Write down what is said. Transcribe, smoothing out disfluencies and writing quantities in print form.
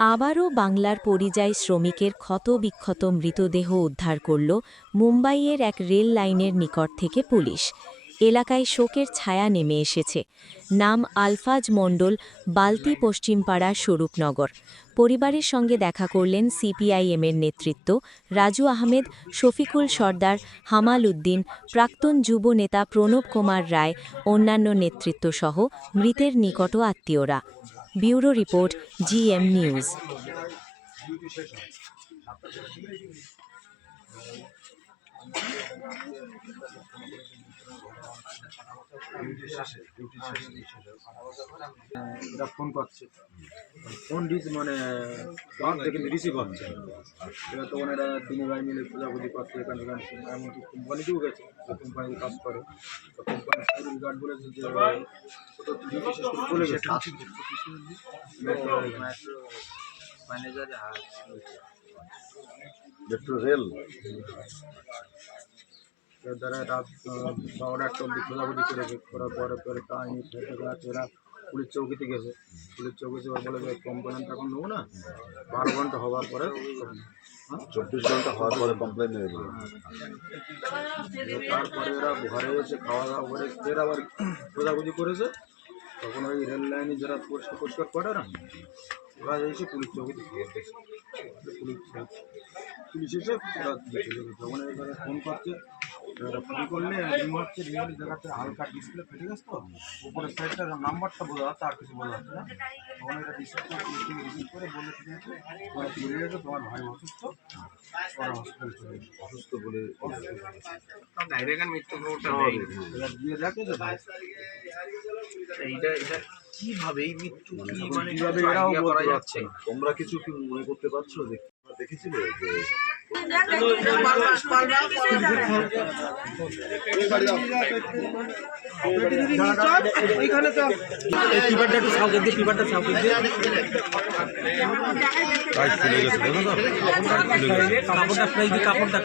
আবারও বাংলার পরিযায়ী শ্রমিকের ক্ষতবিক্ষত মৃতদেহ উদ্ধার করল মুম্বাইয়ের এক রেল লাইনের নিকট থেকে পুলিশ। এলাকায় শোকের ছায়া নেমে এসেছে। নাম আলফাজ মণ্ডল, বালতি পশ্চিমপাড়া, স্বরূপনগর। পরিবারের সঙ্গে দেখা করলেন সিপিআইএমের নেতৃত্ব রাজু আহমেদ, শফিকুল সর্দার, হামাল উদ্দিন, প্রাক্তন যুব নেতা প্রণব কুমার রায়, অন্যান্য নেতৃত্বসহ মৃতের নিকট আত্মীয়রা। Bureau report, GM news. Phone করছে, ফোন মানে দেখে রিসিভ হচ্ছে। এবার তখন এরা তিন ভাই মিলে খোঁজাখুঁজি করছে, এখানে এমনকি কোম্পানিতেও গেছে, কোম্পানিতে কাজ করে। তো কোম্পানির সিকিউরিটি গার্ড বলেছে যে ডিউটি শেষ করে চলে গেছে। ম্যানেজার মেট্রো রেল দ্বারা রাত 12টা অব্দি খোঁজাখুঁজি করেছে। করার পরে টাইম এরা পুলিশ চৌকিতে গেছে। পুলিশ চৌকিতে বলে যে কমপ্লেন এখন নেবো না, 12 ঘন্টা হওয়ার পরে 24 ঘন্টা হওয়ার পরে কমপ্লেন নেবে। তারপরে এরা ঘরে এসে খাওয়া দাওয়া করে ফের আবার খোঁজাখুঁজি করেছে। তখন ওই রেল লাইনে যারা পরিষ্কার করে না, ওরা এসে পুলিশ চৌকিতে পুলিশ এসে ওরা তখন এখানে ফোন করছে। ফোন করলে রিং হচ্ছে, রিং দেখাচ্ছে হালকা ডিসপ্লে ফেটে গেছে। তো উপরের সাইডটা নাম্বারটা বোঝা যাচ্ছে, আর কিছু বোঝা যাচ্ছে না। তখন এটা রিসিভ করে বলে ঠিক আছে তোমার চলে গেছে, তোমার ভাই অসুস্থ, ওরা হসপিটাল চলে গেছে। অসুস্থ বলে দিয়ে দেখে যে ভাই এইটা কিভাবে এই মৃত্যু কিভাবে এরাও করা যাচ্ছে। তোমরা কিছু কি মনে করতে পারছো যে দেখেছিলে যে কাপড়টা